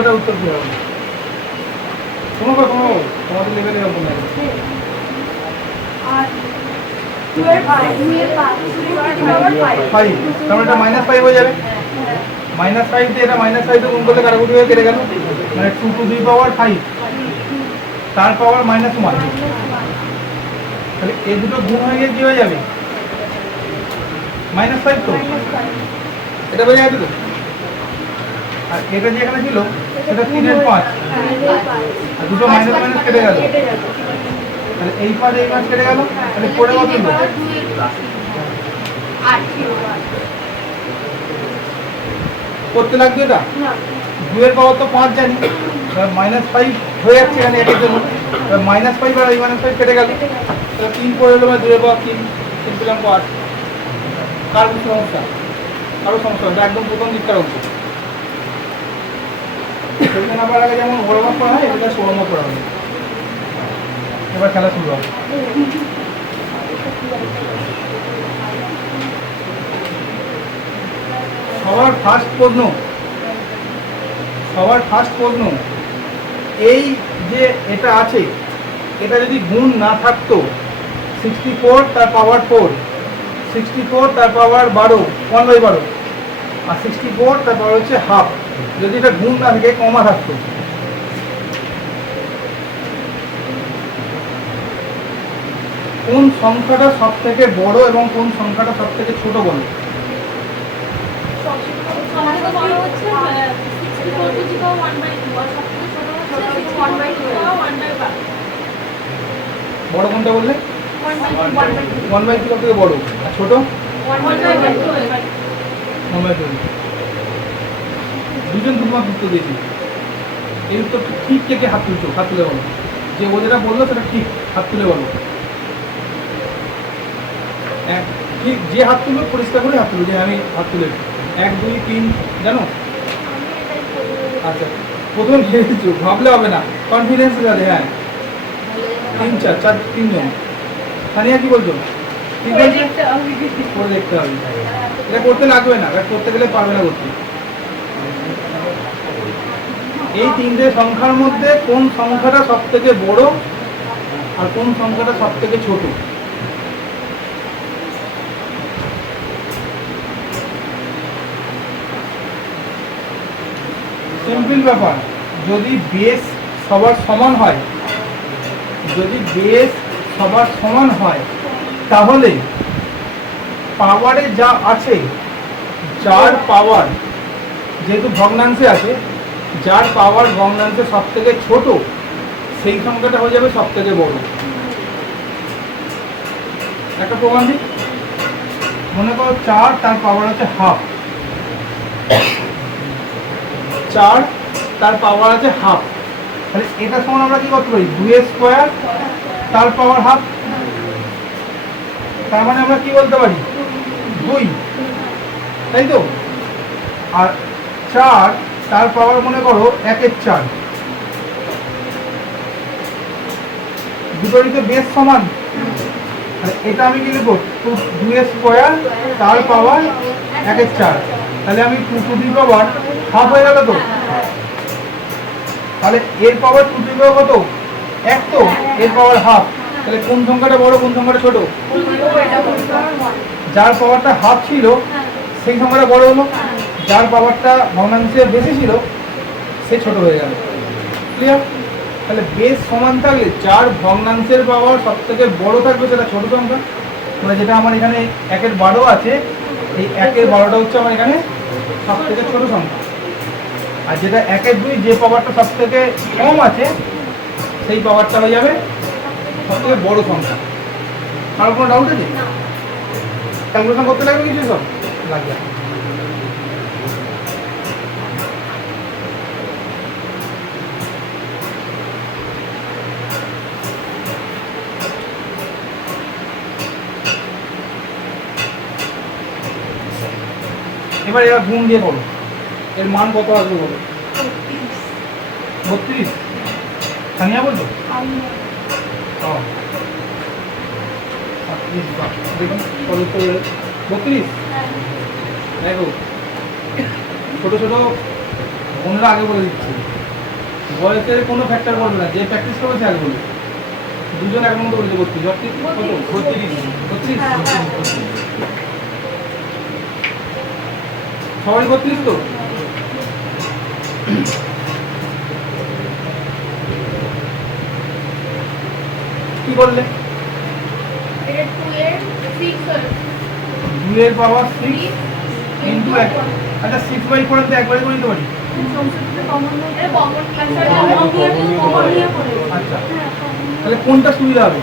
অঙ্কটা উত্তর কি হবে? তোমাকে তোমাদের লেভেলে এরকম লাগে ফাইভ, তাহলে এটা -5 হয়ে যাবে। -5 দিয়ে এটা -5 গুণ করলে কারাগুটি হয়ে কেটে গেল, মানে 2 টু দি পাওয়ার 5 তার পাওয়ার -1। তাহলে এই দুটো গুণ হয়ে গিয়ে কি হয়ে যাবে? -5 তো এটা বোঝা গেছে তো। আর এটা যে এখানে ছিল সেটা 3 এর 5, আর দুটো মাইনাস মাইনাস কেটে গেল, তাহলে এই 5 এই 5 কেটে গেল, তাহলে পড়ে কত হলো? করতে লাগবে এটা 2 এর পাওয়ার তো 5 জানি, -5 হয়ে যাচ্ছে এখানে এর জন্য, -5 আর এই -5 কেটে গেল, তাহলে 3 পড়ে গেল, 2 এর পাওয়ার 3 পেলাম 5। কার সমস্যা? কারো সমস্যা? এটা একদম প্রথম দিককার অংশ। সেখানে আবার আগে যেমন ওয়ার্ম করা হয়, এটা সোয়ার্ম করা হবে। এবার খেলা শুরু হবে। সবার ফার্স্ট প্রশ্ন, এই যে এটা আছে, এটা যদি গুণ না থাকতো 64 তার পাওয়ার 4, 64 তার পাওয়ার 12, 1/12, আর 64 তার পাওয়ার হচ্ছে হাফ, যদি এটা গুণ না থাকে কমা থাকতো, কোন সংখ্যাটা সব থেকে বড় এবং কোন সংখ্যাটা সব থেকে ছোট বলো? বড় কোনটা বললে? 1/2 সব থেকে বড়, আর ছোট 1/2। দুজন তোমার উত্তর দিয়েছি, এই উত্তর ঠিক থেকে হাত তুলছো, হাত তুলে বলো, যে ও যেটা বললো সেটা ঠিক, হাত তুলে বলো। ঠিক যে হাত তুললো পরিষ্কার করে হাত তুলো, যে আমি হাত তুলে 1 2 3 জানো? আচ্ছা, প্রথম খেয়েছো, ভাবলে হবে না, কনফিডেন্স আছে। হ্যাঁ 3 4 3 জন। সানিয়া কি বলছো? ঠিক আছে, করে দেখতে হবে, এটা করতে লাগবে না, এটা করতে গেলে পারবে না করতে। এই তিনটে সংখ্যার মধ্যে কোন সংখ্যাটা সব থেকে বড় আর কোন সংখ্যাটা সব থেকে ছোট? সিম্পল ব্যাপার, যদি বেস সবার সমান হয়, তাহলে পাওয়ারে যা আছে, যার পাওয়ার যেহেতু ভগ্নাংশে আছে, যার পাওয়ার ভগ্নাংশে সব থেকে ছোট, সেই সংখ্যাটা হয়ে যাবে সব থেকে বড়। একটা প্রমাণ দিই, মনে করো 4 তার পাওয়ার আছে হাফ, 4 তার পাওয়ার আছে হাফ, তাহলে এটা সমান আমরা কি করতে পারি? 2 তার পাওয়ার হাফ, তার মানে আমরা কি বলতে পারি? 2, তাই তো? আর 4 তার পাওয়ার মনে করো 1/4, দুটোরই তো বেস সমান, এটা আমি কি লিখবো? 2 তার পাওয়ার 1/4, তাহলে আমি 2 টু দি পাওয়ার হাফ হয়ে গেল তো। তাহলে এর পাওয়ার 2 টু দি পাওয়ার কত? 1 তো, এর পাওয়ার হাফ, তাহলে কোন সংখ্যাটা বড় কোন সংখ্যাটা ছোট? যার পাওয়ারটা হাফ ছিল সেই সংখ্যাটা বড় হলো, যার পাওয়ারটা ভগ্নাংশে বেশি ছিল সে ছোট হয়ে গেল। ক্লিয়ার? তাহলে বেস সমান থাকলে যার ভগ্নাংশের পাওয়ার সব থেকে বড় থাকবে সেটা ছোট সংখ্যা, মানে যেটা আমার এখানে 1/12 আছে, এই 1/12টা হচ্ছে আমার এখানে সব থেকে ছোট সংখ্যা, আর যেটা 1/2 যে পাওয়ারটা সব থেকে কম আছে সেই পাওয়ারটা হয়ে যাবে সব থেকে বড় সংখ্যা। কারো কোনো ডাউট আছে? ক্যালকুলেশন করতে লাগবে কিছু? সব লাগবে। এবার এবার গুণ দিয়ে করো, এর মান কত আসবে বলো? 32। সানিয়া বলতো দেখুন কত 32। দেখো ছোটো ছোটো বোনেরা আগে বলে দিচ্ছি, বয়সের কোনো ফ্যাক্টর করবে না, যে প্র্যাকটিস করবে সে আগে বলবে। দুজন এক মতো বলেছে 32, কত 32। সবাই 32 তো? কি বললে? 2 এর পাওয়ার 6 ইন্টু 1। আচ্ছা 6/4 তো একবারে করে দিতে পারি। আচ্ছা তাহলে কোনটা সুবিধা হবে?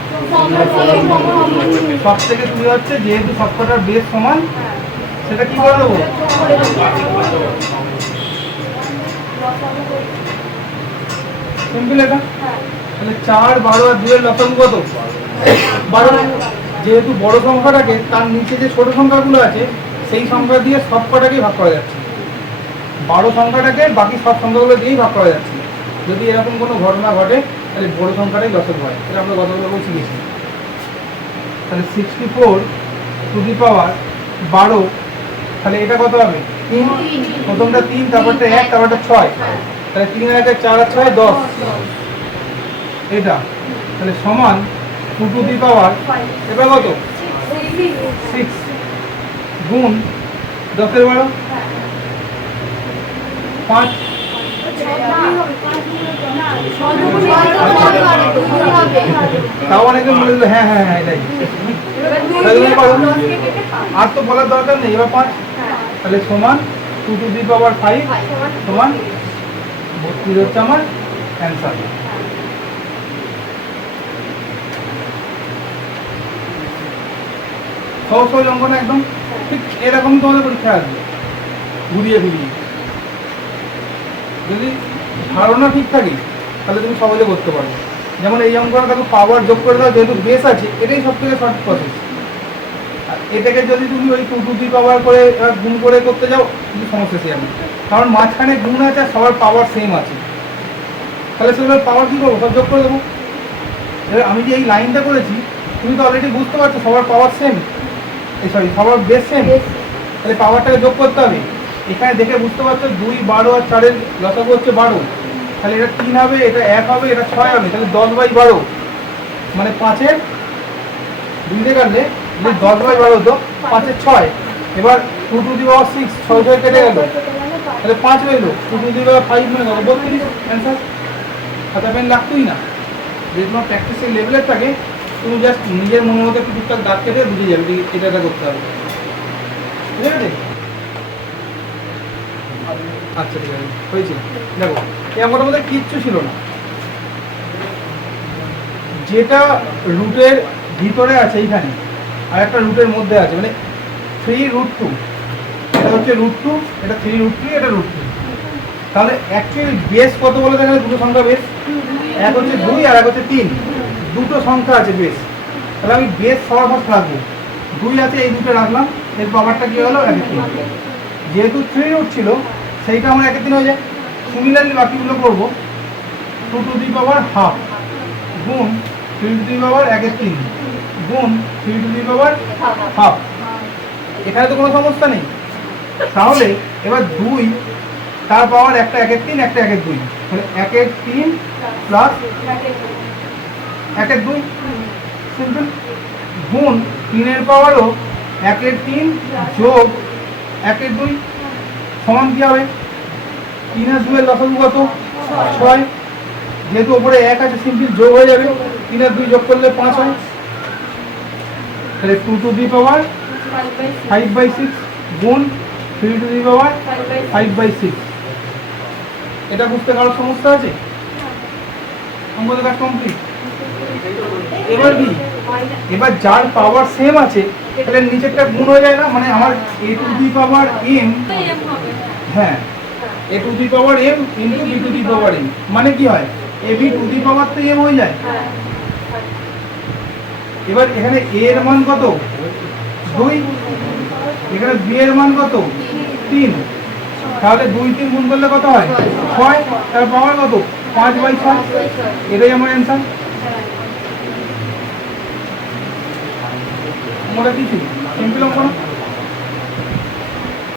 সব থেকে সুবিধা হচ্ছে যেহেতু সবকটার বেস সমান, সেটা কি করে দেবো? সিম্পল এটা। তাহলে 4, 12 আর 2 এর লসাগু কত? 12। যেহেতু বড় সংখ্যাটাকে তার নিচে যে ছোট সংখ্যাগুলো আছে সেই সংখ্যা দিয়ে সব কটাকেই ভাগ করা যাচ্ছে, 12 সংখ্যাটাকে বাকি সব সংখ্যাগুলো দিয়েই ভাগ করা যাচ্ছে। যদি এরকম কোনো ঘটনা ঘটে তাহলে বড় সংখ্যাটাই লসাগু হয়, এটা আমরা গতকাল শিখেছি। তাহলে 64 টু দি পাওয়ার 12, তাহলে এটা কত হবে? 3। প্রথমটা 3, তারপরটা 1, তারপরটা 6, তাহলে 3 আর 1 4 আর 6 10 এটা। তাহলে সমান 2 টু দি পাওয়ার এবার কত? 6 গুণ 10 এর 12 5। তাও অনেকে বলে দিল হ্যাঁ হ্যাঁ হ্যাঁ এটাই, আর তো বলার দরকার নেই। এবার 5, তাহলে সমান 2 টু দি পাওয়ার 5 সমান 32 হচ্ছে আমার অ্যান্সার। সহজ সহজ অঙ্ক না একদম, ঠিক এরকম তোমাদের পরীক্ষা আসবে ঘুরিয়ে ঘুরিয়ে। যদি ধারণা ঠিক থাকে তাহলে তুমি সহজে করতে পারবে। যেমন এই অঙ্কটা তাকে পাওয়ার যোগ করে দাও, যেহেতু বেস আছে, এটাই সব থেকে শর্ট প্রসেস। আর এটাকে যদি তুমি ওই 2 টু দি পাওয়ার করে গুণ করে করতে যাও কিন্তু সমস্যা সে আমি, কারণ মাঝখানে গুণ আছে আর সবার পাওয়ার সেম আছে, তাহলে সেগুলো পাওয়ার কী করবো? সব যোগ করে দেবো। এবার আমি যে এই লাইনটা করেছি তুমি তো অলরেডি বুঝতে পারছো সবার পাওয়ার সেম, সরি সবার বেস সেম, তাহলে পাওয়ারটাকে যোগ করতে হবে। এখানে দেখে বুঝতে পারছো 2, 12 আর 4 এর লসাগু হচ্ছে 12, তাহলে এটা 3 হবে, এটা 1 হবে, এটা 6 হবে, তাহলে 10/12 মানে 5-এর 2 দিয়ে কাটলে 10/12 হতো 5-এর 6। এবার 2 টু দি পাওয়ার 6 6 কেটে গেল, তাহলে 5 রইল, 2 টু দি পাওয়ার 5 মানে কত? 32 অ্যান্সার। খাতা পেন লাগতোই না, যদি তোমার প্র্যাকটিসের লেভেলের থাকে তুমি জাস্ট নিজের মনের মতো একটু টুকটাক দাগ কেটে বুঝে যাবে এটা করতে হবে, বুঝে গেছে? আচ্ছা ঠিক আছে, হয়েছে। দেখো এই অঙ্কটার মধ্যে কিচ্ছু ছিল না, যেটা রুটের ভিতরে আছে এইখানে আর একটা রুটের মধ্যে আছে, মানে 3√2, এটা হচ্ছে √2, এটা 3√3, এটা √2। তাহলে অ্যাকচুয়ালি বেস কত বলে দেখালে? দুটো সংখ্যা বেস, এক হচ্ছে 2 আর এক হচ্ছে 3, দুটো সংখ্যা আছে বেস। তাহলে আমি বেস সবার ফার্স্ট রাখবো, 2 আছে এই দুটো রাখলাম, এর পাওয়ারটা কি হলো? 1/3। যেহেতু 3 ছিল সেইটা আমার 1/3 হয়ে যায়। সিমিলারলি বাকিগুলো করবো, 2 টু দি পাওয়ার হাফ গুণ 3 টু দি পাওয়ার 1/3 গুণ 3 টু দি পাওয়ার হাফ। এখানে তো কোনো সমস্যা নেই। তাহলে এবার 2 তার পাওয়ার একটা 1/3 একটা 1/2, মানে 1/3 প্লাস 1/2 সিম্পল, গুণ 3 এর পাওয়ারও 1/3 যোগ 1/2 সমান কি হবে? 3 আর 2 এর লসাগু কত? 6। যেহেতু ওপরে 1 আছে সিম্পল যোগ হয়ে যাবে, 3 আর 2 যোগ করলে 5 হয়, তাহলে 2 টু দি পাওয়ার 5/6 গুণ 3 টু দি পাওয়ার 5/6। এটা বুঝতে কারোর সমস্যা আছে? অঙ্কটা কাজ কমপ্লিট। এবার কি, এবার যার পাওয়ার সেম আছে তাহলে নিচেরটা গুণ হয়ে যায় না, মানে আমার a to the power m, হ্যাঁ a to the power m into b to the power m, মানে কি হয় ab টু দি পাওয়ার তো m হয়ে যায়। এবার এখানে a এর মান কত? 2, এখানে b এর মান কত? 3, তাহলে 2 3 গুণ করলে কত হয় 6, তার পাওয়ার কত 5/6, এটাই আমার অ্যান্সার। মোটা কিছু সিম্পল অঙ্ক না।